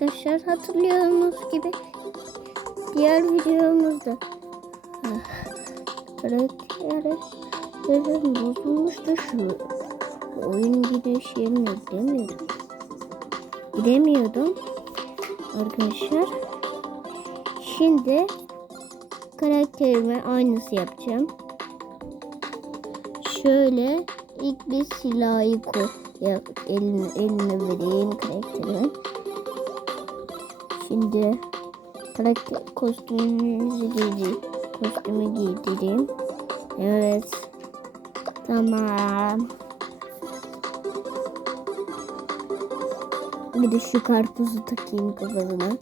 Arkadaşlar hatırlıyorsunuz gibi diğer videomuzda karakterlerim bozulmuştu şu oyun giriş yerine gidemiyordum. Gidemiyordum arkadaşlar. Şimdi karakterime aynısı yapacağım. Şöyle ilk bir silahı koy. Ya, eline, eline vereyim karakterime. Şimdi karakter kostümümüzü giydi. Kostümü giydireyim. Evet. Tamam. Bir de şu karpuzu takayım kafasına.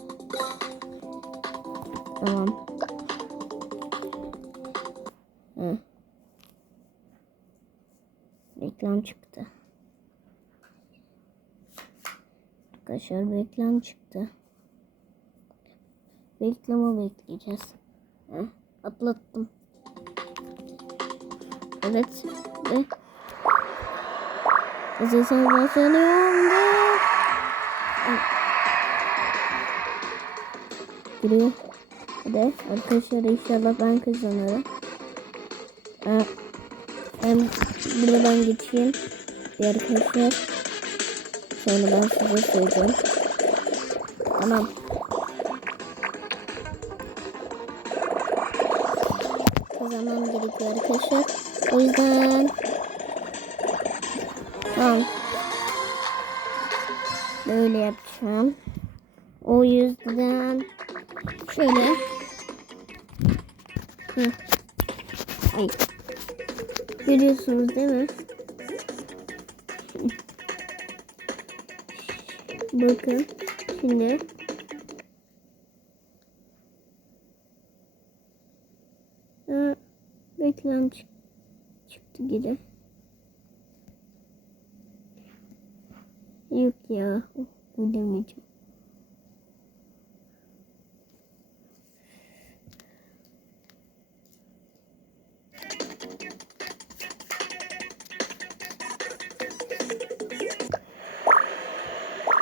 Tamam. Reklam çıktı. Arkadaşlar reklam çıktı. Reklama bekleyeceğiz. Heh, atlattım. Evet. Ve başlıyorum ve Buraya Hadi arkadaşlar inşallah ben kazanırım. Hem burada ben geçeyim. Diğer arkadaşlar. Sonra ben size söyleyeceğim. Tamam. Yüzden tamam. Böyle yapacağım. O yüzden şöyle Hı. Ay. Görüyorsunuz değil mi? Bakın şimdi reklam çıktı geri. Yok ya. Oynamayacağım.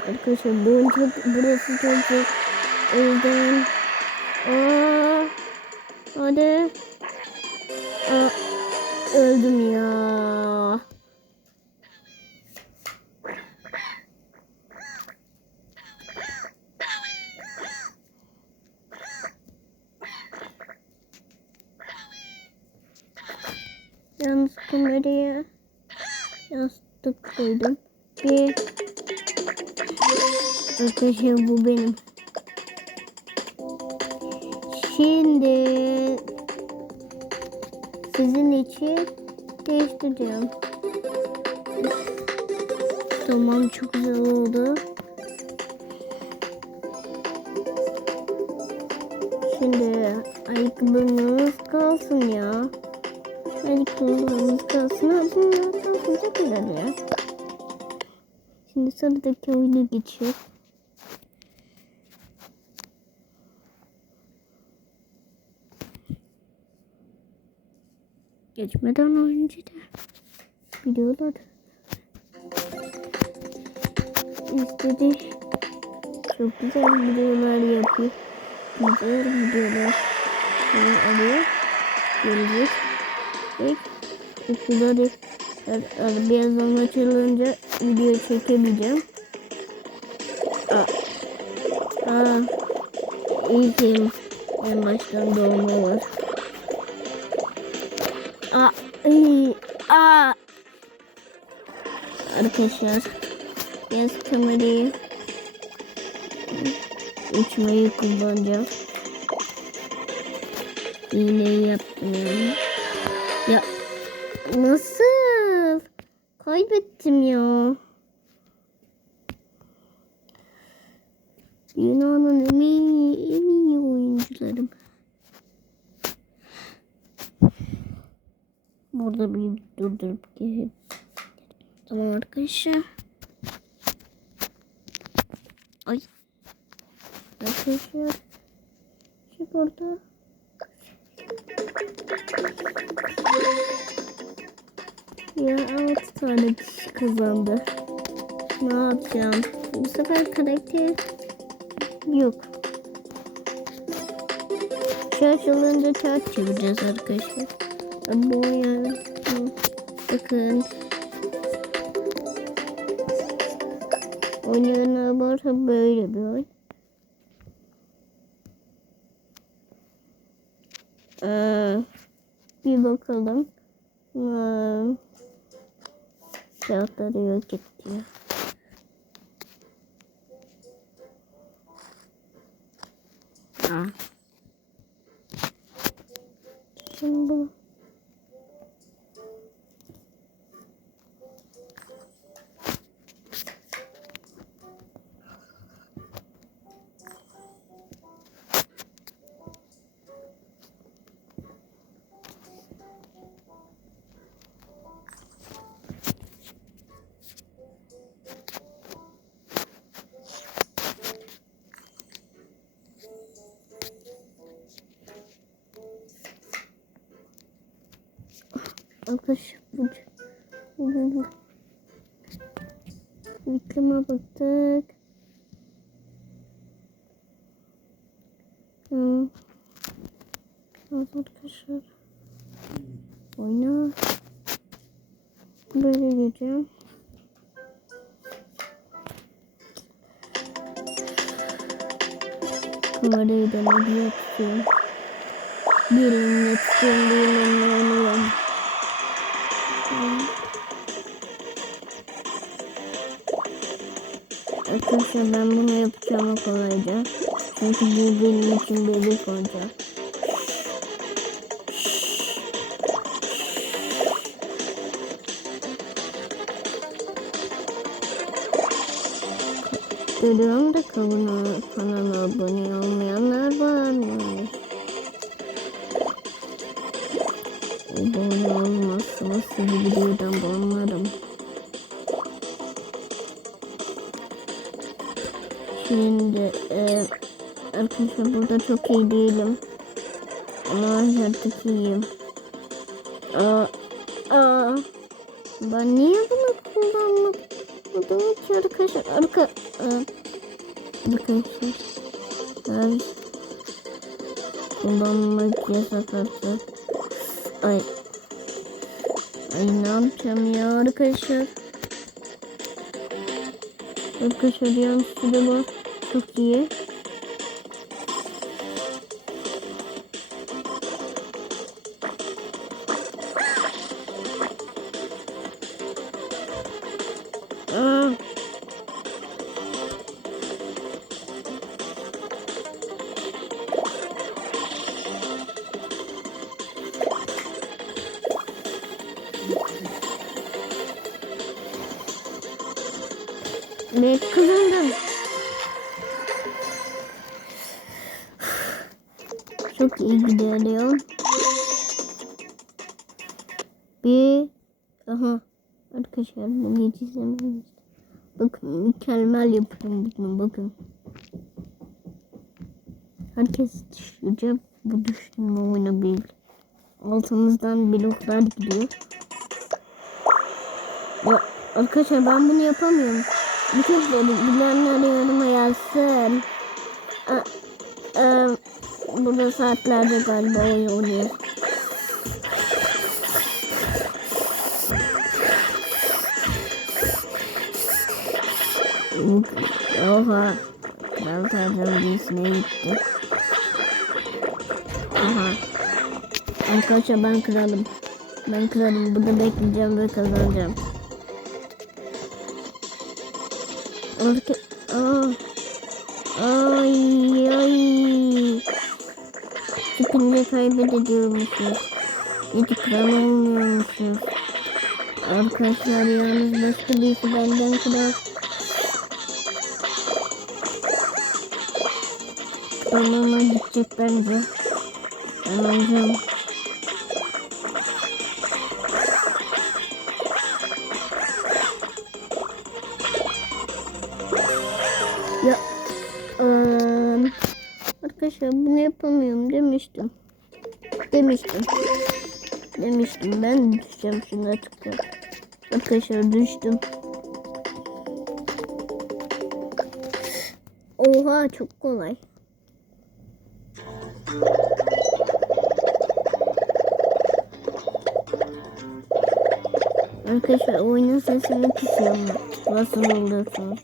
Arkadaşlar bu çok burası çok çok yüzden Aa, hadi Aa, öldüm ya Yalnız kameraya yastık koydum. Bir Arkadaşlar bu benim. Şimdi sizin için değiştireceğim. Tamam çok güzel oldu. Şimdi ayakkabımız kalsın ya. Ayakkabımız kalsın. Bunlar kalsın çok güzel ya. Şimdi sıradaki oyuna geçiyor. Geçmeden önce de videolar istedi. Çok güzel videolar yapıyor. Güzel videolar alıyor. Gelecek. Ve okulları birazdan açılınca video çekebileceğim. Aa, aa, iyi ki en baştan doğma var. Aa, aa. Arkadaşlar, biraz kamerayı uçmayı kullanacağım. İğneyi yaptım. Ya nasıl? Kaybettim ya. Dünyanın en iyi, en iyi oyuncularım. Burada bir durdurup gelip. Tamam arkadaşlar. Ay. Arkadaşlar. Şu burada. Ya 6 tane kazandı. Ne yapacağım? Bu sefer karakter Yok. Şu açılınca kağıt çevireceğiz arkadaşlar. Bu yani. Bakın. Oynayanlar varsa böyle bir oyun. Ee, bir bakalım. Ee, kağıtları yok etti. Aa. Şimdi Arkadaşlar bu bu- Reklama baktık. Hmm. Evet arkadaşlar. Oyna. Böyle gireceğim. Kamerayı da ne diye tutuyorum. Birini tutuyorum, birini. Arkadaşlar ben bunu yapacağım kolayca. Çünkü bu benim için bebek olacak. Görüyorum da kanala, kanala abone. Abone olmazsanız sizi videodan banlarım. Şimdi e, arkadaşlar burada çok iyi değilim. Ama artık iyiyim. Aa, aa, ben niye bunu kullanmadım ki arkadaşlar? Arka, aa, arkadaşlar. Ben kullanmak yasak artık. Ay. Ay ne yapacağım ya arkadaşlar? Arkadaşlar yanlış bir var. Çok iyi. Ne kızıldım. Çok iyi gidiyor. Bir aha arkadaşlar bu gece izlememiştim. Bakın mükemmel yapıyorum bunu bakın. Herkes düşecek. Bu düştüğünü oynayabilir. Altımızdan bloklar gidiyor. Ya arkadaşlar ben bunu yapamıyorum. Bütün bilenler yoruma yazsın. A, a, burada saatlerde galiba oyun oluyor. Oha. Baltacan birisine gitti. Aha. Arkadaşlar ben kralım. Ben kralım. Burada bekleyeceğim ve kazanacağım. Aa. Ay ay. Çıkınca kaybediyormuşuz. Hiç kral olmuyormuşuz. Arkadaşlar yalnız başka birisi benden kral. Kralına gidecek bence. Ben olacağım. Yapamıyorum demiştim. Demiştim. Demiştim ben düşeceğim şimdi açıkça. Arkadaşlar düştüm. Oha çok kolay. Arkadaşlar oyunun sesini kısıyorum ben. Nasıl oluyorsunuz?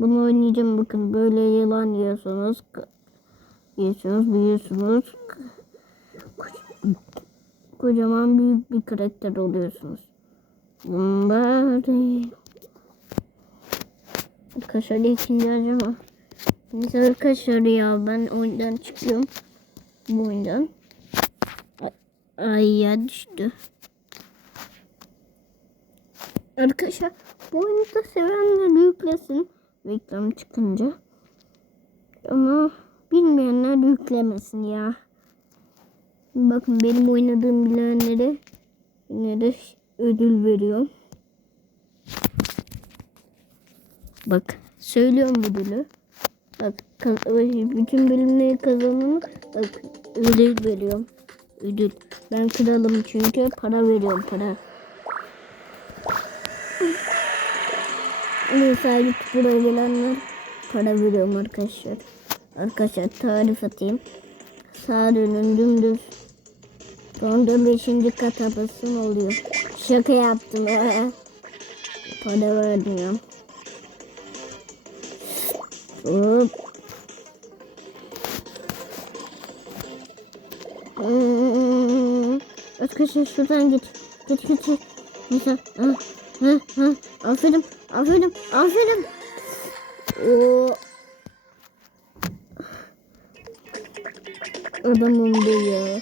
Bunu oynayacağım bakın böyle yılan yiyorsunuz. Yiyorsunuz, büyüyorsunuz. Kocaman büyük bir karakter oluyorsunuz. Bari. Arkadaşlar ikinci acaba. Neyse arkadaşlar ya ben oyundan çıkıyorum. Bu oyundan. Ay ya düştü. Arkadaşlar bu oyunu da sevenler yüklesin. Reklam çıkınca. Ama bilmeyenler yüklemesin ya. Bakın benim oynadığım bilenlere yine de ödül veriyorum. Bak söylüyorum ödülü. Bak bütün bölümleri kazananı bak ödül veriyorum. Ödül. Ben kralım çünkü para veriyorum para. Neyse buraya gelenler para veriyorum arkadaşlar. Arkadaşlar tarif atayım. Sağ dönün dümdüz. Sonra beşinci kata basın oluyor. Şaka yaptım. para vermiyorum. Hop. Hmm. Arkadaşlar şuradan git. Git git git. Mesela. Ha, ha, ha. Aferin. Aferin. Aferin. Oo. Adamım bu ya.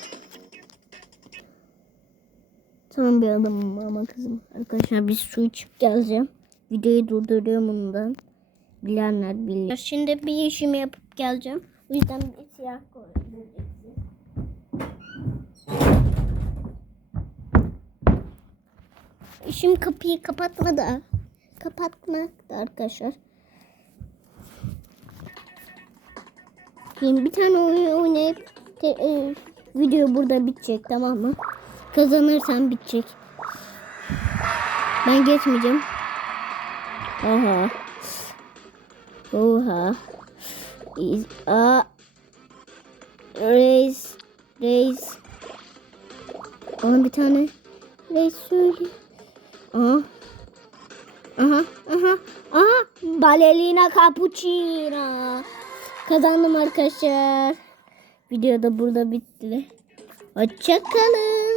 Tam bir adamım ama kızım. Arkadaşlar bir su içip geleceğim. Videoyu durduruyorum bundan. Bilenler biliyor. Şimdi bir işimi yapıp geleceğim. O yüzden bir siyah koyacağım. İşim kapıyı kapatmadı. Kapatmak da arkadaşlar. Şimdi bir tane oyun oynayıp te- e, video burada bitecek tamam mı? Kazanırsam bitecek. Ben geçmeyeceğim. Oha. Oha. Is a reis reis. Bana bir tane reis söyle. Aha. Aha, aha, aha. Balerina cappuccino. Kazandım arkadaşlar. Video da burada bitti. Hoşçakalın.